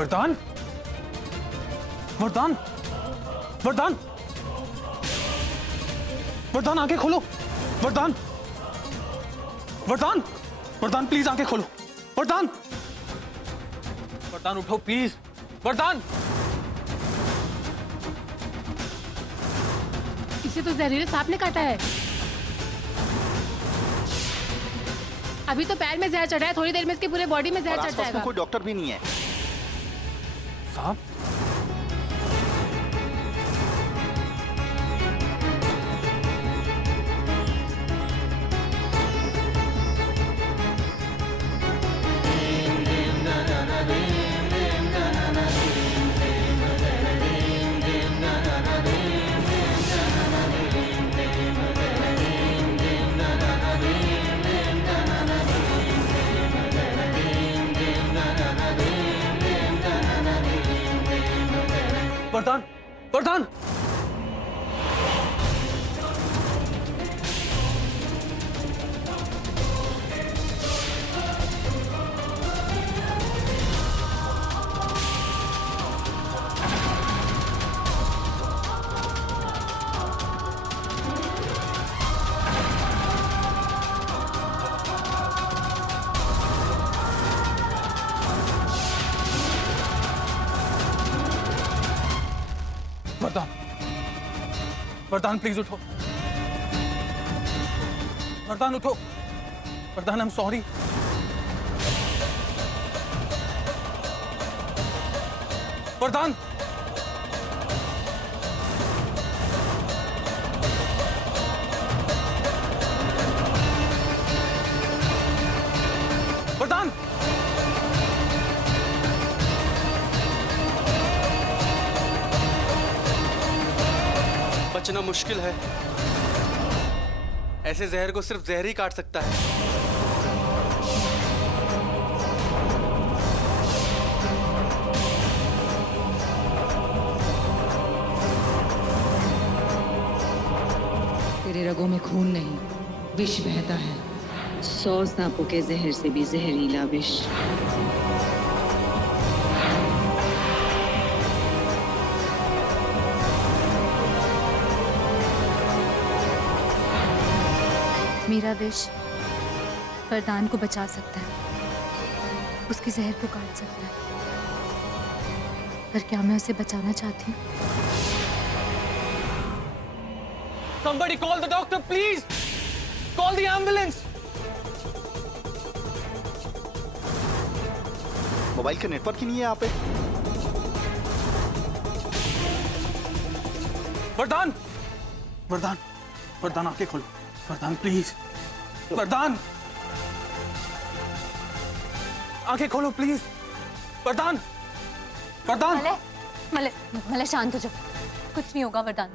वरदान, वरदान, वरदान, वरदान आंखें खोलो। वरदान, वरदान, वरदान प्लीज आंखें खोलो। वरदान, वरदान उठो प्लीज। वरदान, इसे तो जहरीले सांप ने काटा है। अभी तो पैर में जहर चढ़ा है, थोड़ी देर में इसकी पूरे बॉडी में जहर चढ़ आसपास जाएगा। में कोई डॉक्टर भी नहीं है। सांप? वरदान, वरदान, वरदान, वरदान प्लीज उठो। वरदान उठो। वरदान, आई एम सॉरी। वरदान, वरदान, बचना मुश्किल है। ऐसे जहर को सिर्फ जहर ही काट सकता है। तेरे रगों में खून नहीं, विष बहता है। 100 सांपों के जहर से भी जहरीला विष। मेरा विष वरदान को बचा सकता है, उसके जहर को काट सकता है, पर क्या मैं उसे बचाना चाहती हूँ? somebody call the doctor please. Call the ambulance. Mobile का नेटवर्क ही नहीं है यहाँ पे। वरदान, वरदान, वरदान आंखें खोलो। वरदान प्लीज। वरदान, आंखें खोलो प्लीज। वरदान, वरदान। मले, मले, मले शांत हो जाओ, कुछ नहीं होगा वरदान।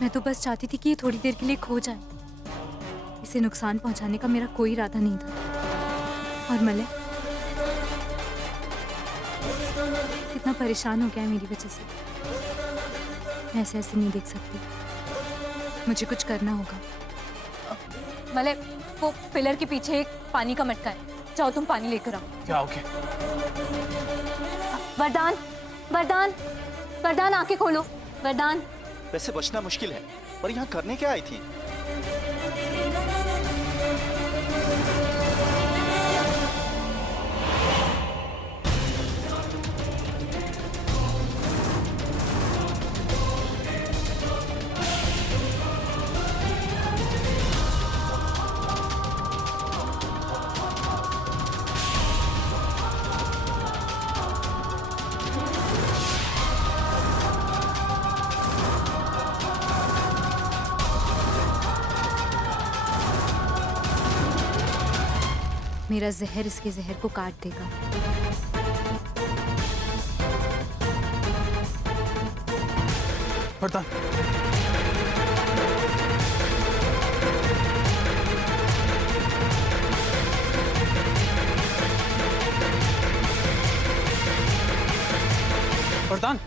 मैं तो बस चाहती थी कि ये थोड़ी देर के लिए खो जाए। इसे नुकसान पहुंचाने का मेरा कोई इरादा नहीं था। और मले कितना परेशान हो गया है मेरी वजह से। मैं ऐसे ऐसे नहीं देख सकती, मुझे कुछ करना होगा। मले, वो पिलर के पीछे एक पानी का मटका है, जाओ तुम पानी लेकर आओ। क्या? ओके। वरदान, वरदान, वरदान आंखें खोलो। वरदान, वैसे बचना मुश्किल है, पर यहाँ करने क्या आई थी? मेरा जहर इसके जहर को काट देगा। वरदान, वरदान,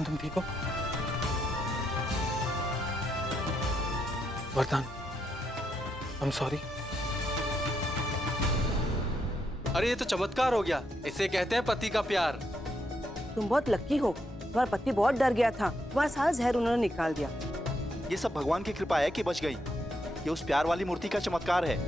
वरदान तुम ठीक हो? वरदान, आई एम सॉरी। अरे ये तो चमत्कार हो गया, इसे कहते हैं पति का प्यार। तुम बहुत लकी हो, तुम्हारा पति बहुत डर गया था, तुम्हारा सारा जहर उन्होंने निकाल दिया। ये सब भगवान की कृपा है कि बच गई। ये उस प्यार वाली मूर्ति का चमत्कार है।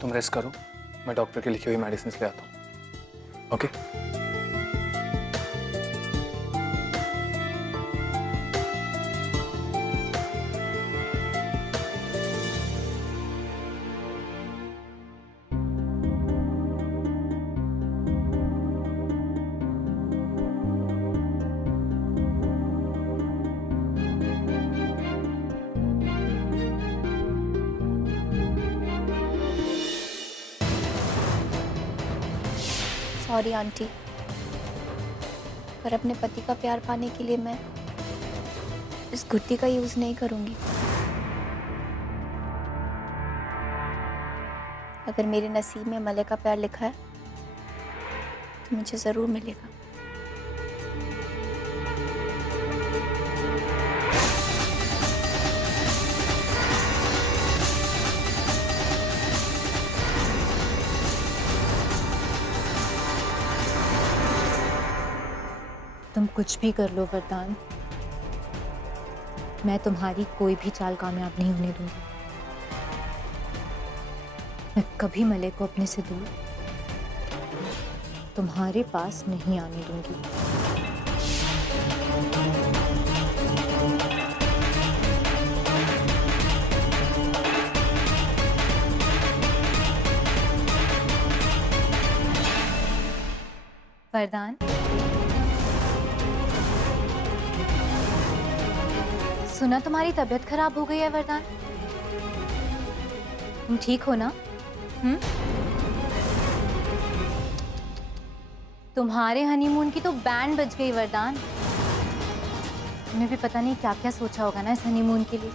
तुम रेस्ट करो, मैं डॉक्टर के लिखी हुई मेडिसिन ले आता हूँ। ओके? सॉरी आंटी, पर अपने पति का प्यार पाने के लिए मैं इस घुट्टी का यूज नहीं करूंगी। अगर मेरे नसीब में मले का प्यार लिखा है तो मुझे जरूर मिलेगा। तुम कुछ भी कर लो वरदान, मैं तुम्हारी कोई भी चाल कामयाब नहीं होने दूंगी। मैं कभी मले को अपने से दूर तुम्हारे पास नहीं आने दूंगी। वरदान, सुना तुम्हारी तबीयत खराब हो गई है वरदान। तुम ठीक हो ना? तुम्हारे हनीमून की तो बैंड बज गई वरदान। तुमने भी पता नहीं क्या क्या सोचा होगा ना इस हनीमून के लिए।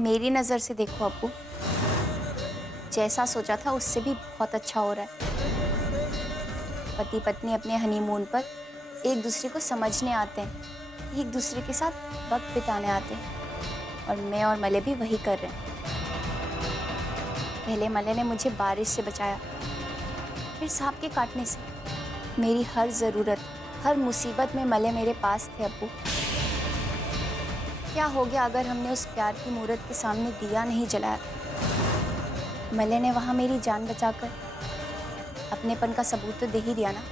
मेरी नज़र से देखो अब्बू, जैसा सोचा था उससे भी बहुत अच्छा हो रहा है। पति पत्नी अपने हनीमून पर एक दूसरे को समझने आते हैं, एक दूसरे के साथ वक्त बिताने आते हैं, और मैं और मले भी वही कर रहे हैं। पहले मले ने मुझे बारिश से बचाया, फिर सांप के काटने से। मेरी हर ज़रूरत, हर मुसीबत में मले मेरे पास थे अब्बू। क्या हो गया अगर हमने उस प्यार की मूर्त के सामने दिया नहीं जलाया? मले ने वहाँ मेरी जान बचाकर अपनेपन का सबूत तो दे ही दिया ना।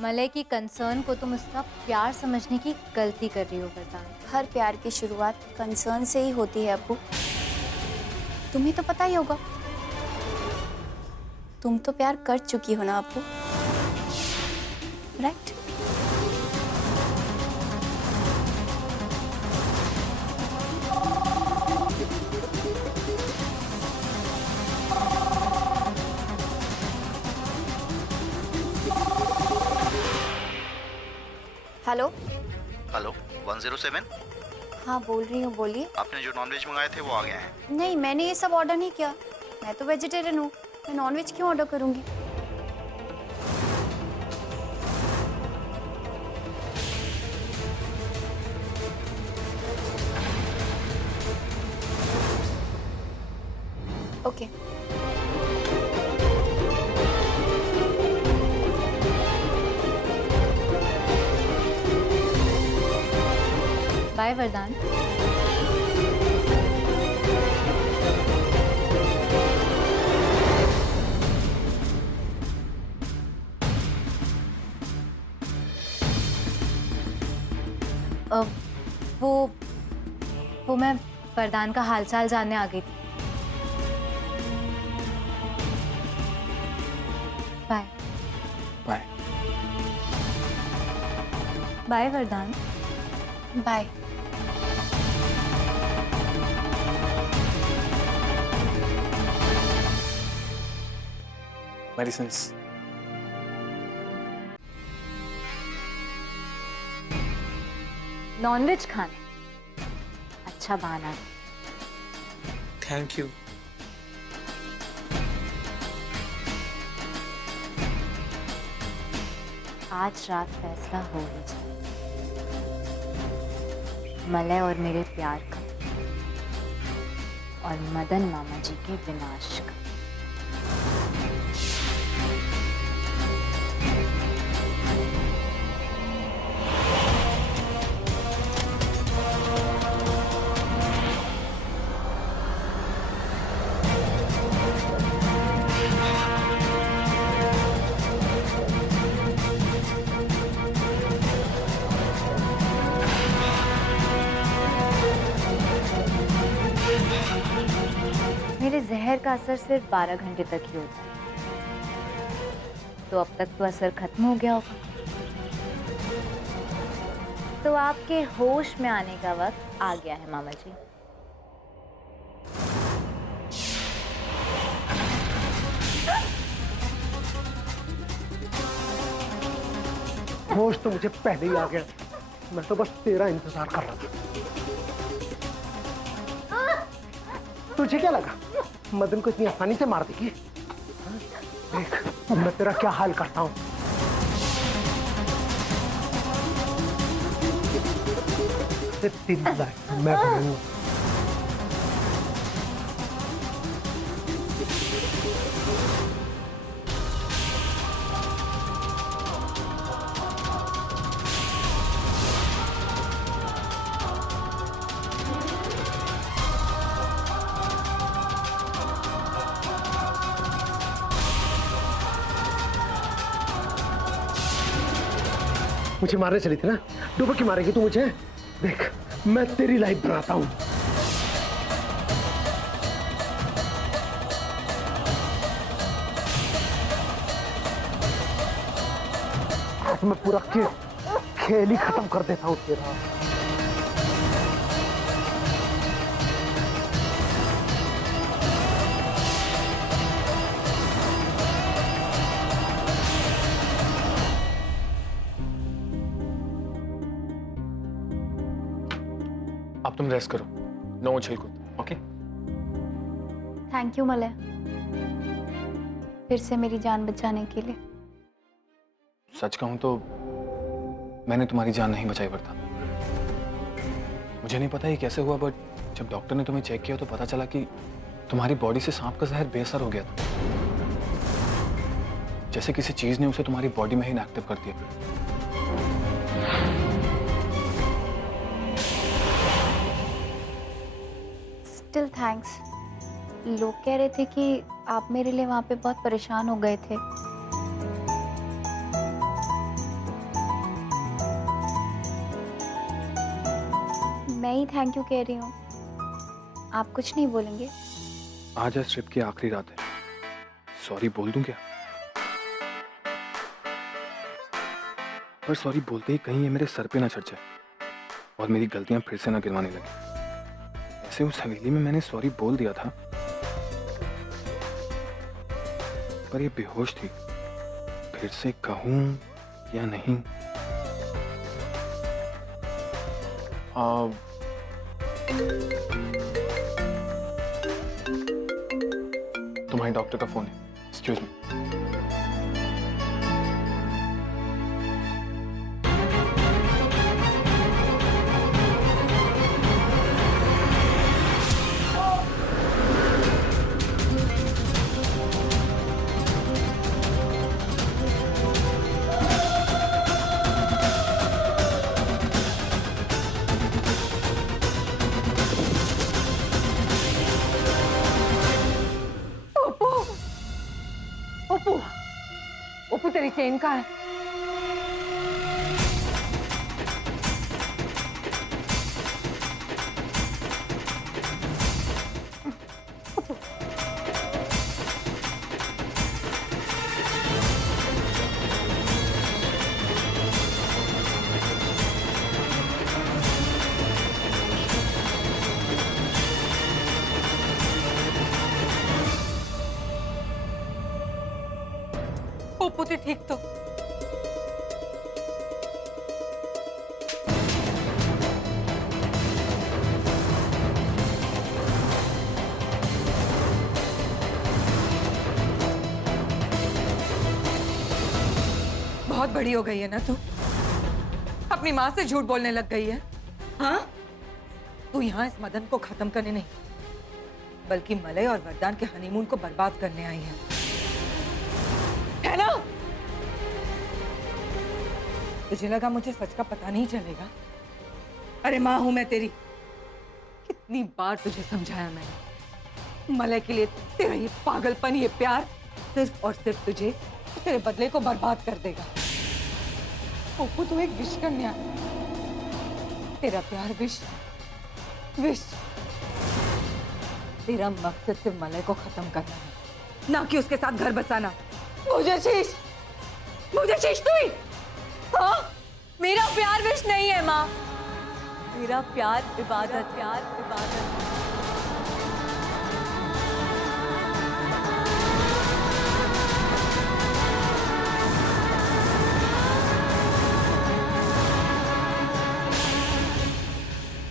मले की कंसर्न को तुम उसका प्यार समझने की गलती कर रही हो वरदान। हर प्यार की शुरुआत कंसर्न से ही होती है अब्बू, तुम्हें तो पता ही होगा। तुम तो प्यार कर चुकी हो ना अब्बू, राइट? Hello hello 107। हाँ बोल रही हूँ, बोलिए। आपने जो नॉनवेज मंगाए थे वो आ गए हैं। नहीं, मैंने ये सब ऑर्डर नहीं किया, मैं तो वेजिटेरियन हूँ, मैं नॉनवेज क्यों ऑर्डर करूँगी? ओके। बाय वरदान। वो मैं वरदान का हालचाल जानने आ गई थी। बाय। बाय। बाय वरदान। बाय। मेडिसिन्स। नॉनवेज खाने, अच्छा बहाना है। Thank you. आज रात फैसला हो ही जाए, मलय और मेरे प्यार का और मदन मामा जी के विनाश का। मेरे जहर का असर सिर्फ 12 घंटे तक ही होता है, तो अब तक तो असर खत्म हो गया होगा। तो आपके होश में आने का वक्त आ गया है मामा जी। होश तो मुझे पहले ही आ गया, मैं तो बस तेरा इंतजार कर रहा था। तुझे क्या लगा मदन को इतनी आसानी से मार देगी? देख मैं तेरा क्या हाल करता हूं। मैं करूंगा। मुझे मारने चली थी ना, डुबकी मारेगी तू मुझे? देख मैं तेरी लाइफ बनाता हूं। आज मैं पूरा खेल ही खत्म कर देता हूं तेरा। अब तुम रेस्ट करो, नो उछल कूद, ओके? थैंक यू मलय, फिर से मेरी जान बचाने के लिए। सच कहूं तो मैंने तुम्हारी जान नहीं बचाई वरदान। मुझे नहीं पता ये कैसे हुआ, बट जब डॉक्टर ने तुम्हें चेक किया तो पता चला कि तुम्हारी बॉडी से सांप का जहर बेअसर हो गया था, जैसे किसी चीज ने उसे तुम्हारी बॉडी में ही इनएक्टिव कर दिया। Still thanks. लोग कह रहे थे कि आप मेरे लिए वहां पे बहुत परेशान हो गए थे। मैं ही थैंक यू कह रही हूँ, आप कुछ नहीं बोलेंगे? आज इस ट्रिप की आखिरी रात है, सॉरी बोल दूं क्या? पर सॉरी बोलते ही कहीं ये मेरे सर पे ना चढ़ जाए और मेरी गलतियां फिर से ना गिरवाने लगे। ऐसे उस हवेली में मैंने सॉरी बोल दिया था, पर ये बेहोश थी, फिर से कहूं या नहीं? तुम्हारे डॉक्टर का फोन है, एक्सक्यूज मी। तेरी चेन कहाँ है? पप्पू तू ठीक तो? बहुत बड़ी हो गई है ना तू? अपनी माँ से झूठ बोलने लग गई है। हाँ, तू यहाँ इस मदन को खत्म करने नहीं, बल्कि मलय और वरदान के हनीमून को बर्बाद करने आई है ना? तुझे लगा मुझे सच का पता नहीं चलेगा? अरे माँ हूं मैं तेरी। कितनी बार तुझे समझाया मैंने, मलय के लिए तेरा ये पागलपन, ये प्यार सिर्फ और सिर्फ तुझे तेरे बदले को बर्बाद कर देगा। पप्पू तू एक विष कन्या है, तेरा प्यार विष विष। तेरा मकसद सिर्फ मलय को खत्म करना है, ना कि उसके साथ घर बसाना। मुझे शीश तू ही। हाँ? मेरा प्यार विष नहीं है माँ, मेरा प्यार इबादत, प्यार इबादत।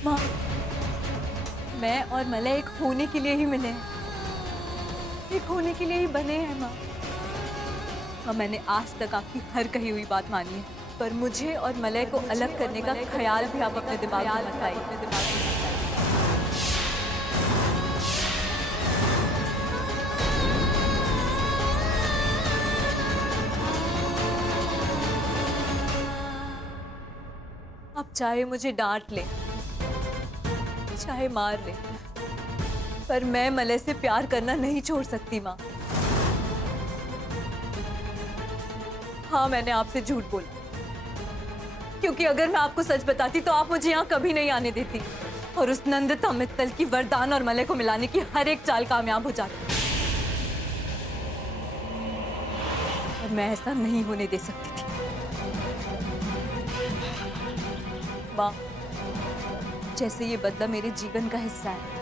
माँ, मैं और मलय एक होने के लिए ही मिले हैं, एक होने के लिए ही बने हैं माँ। हाँ, मैंने आज तक आपकी हर कही हुई बात मानी है, पर मुझे और मलय को अलग करने का ख्याल भी आप अपने दिमाग में मत लाइए। आप चाहे मुझे डांट ले, चाहे मार ले, पर मैं मलय से प्यार करना नहीं छोड़ सकती माँ। हाँ, मैंने आपसे झूठ बोला, क्योंकि अगर मैं आपको सच बताती तो आप मुझे यहाँ कभी नहीं आने देती, और उस नंदिता मित्तल की वरदान और मलय को मिलाने की हर एक चाल कामयाब हो जाती। और मैं ऐसा नहीं होने दे सकती थी माँ। जैसे ये बदला मेरे जीवन का हिस्सा है,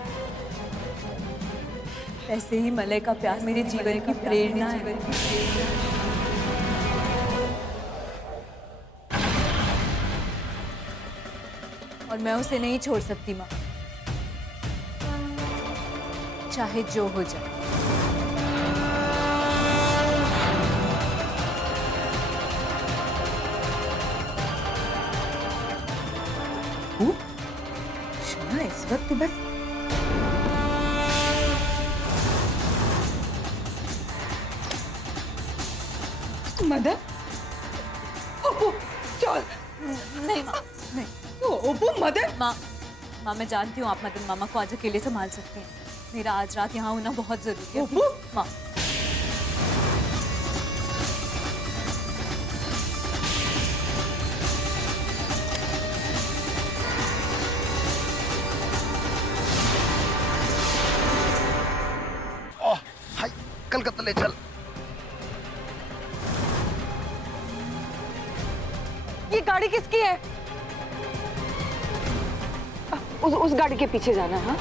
वैसे ही मलय का प्यार मेरे जीवन की प्रेरणा है। और मैं उसे नहीं छोड़ सकती माँ, चाहे जो हो जाए। शोना, इस वक्त तो बस मदन, ओप्पू, चल। नहीं माँ, नहीं। ओप्पू, मदन। माँ मैं जानती हूँ आप मदन मामा को आज अकेले संभाल सकती हैं। मेरा आज रात यहाँ होना बहुत जरूरी है। प्लीज माँ। हाय, कलकत्ता ले चल। ये गाड़ी किसकी है? उस गाड़ी के पीछे जाना। हाँ,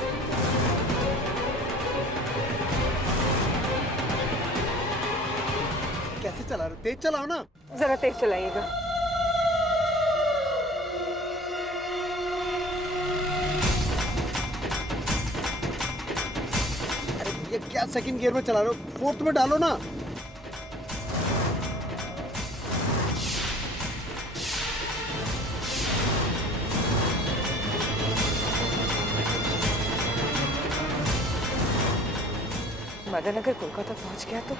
कैसे चला रहे हो? तेज चलाओ ना। जरा तेज चलाइएगा। अरे भैया, क्या सेकंड गियर में चला रहे हो? फोर्थ में डालो ना। मदन अगर कोलकाता पहुंच गया तो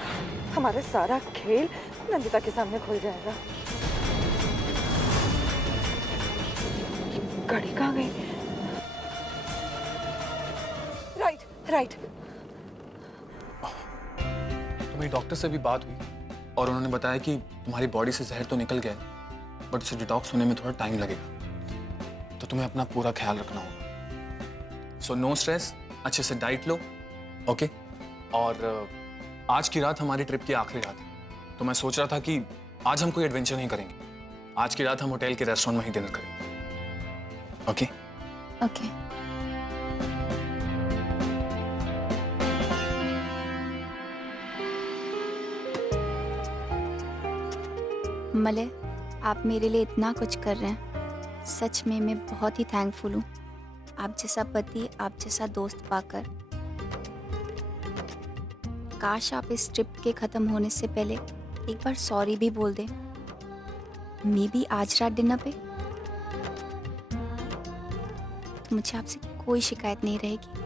हमारा सारा खेल नंदिता के सामने खुल जाएगा। गाड़ी कहाँ गई? Right right. तो मेरी डॉक्टर से भी बात हुई, और उन्होंने बताया कि तुम्हारी बॉडी से जहर तो निकल गया है, बट उसे डिटॉक्स होने में थोड़ा टाइम लगेगा, तो तुम्हें अपना पूरा ख्याल रखना होगा। सो नो स्ट्रेस, अच्छे से डाइट लो, ओके? और आज की रात हमारी ट्रिप की आखिरी रात है, तो मैं सोच रहा था कि आज हम कोई एडवेंचर नहीं करेंगे, आज की रात हम होटल के रेस्टोरेंट में ही डिनर करेंगे, ओके? ओके। मलय, आप मेरे लिए इतना कुछ कर रहे हैं, सच में मैं बहुत ही थैंकफुल हूँ। आप जैसा पति, आप जैसा दोस्त पाकर। काश आप इस ट्रिप के खत्म होने से पहले एक बार सॉरी भी बोल दें, मे बी आज रात डिनर पे। मुझे आपसे कोई शिकायत नहीं रहेगी।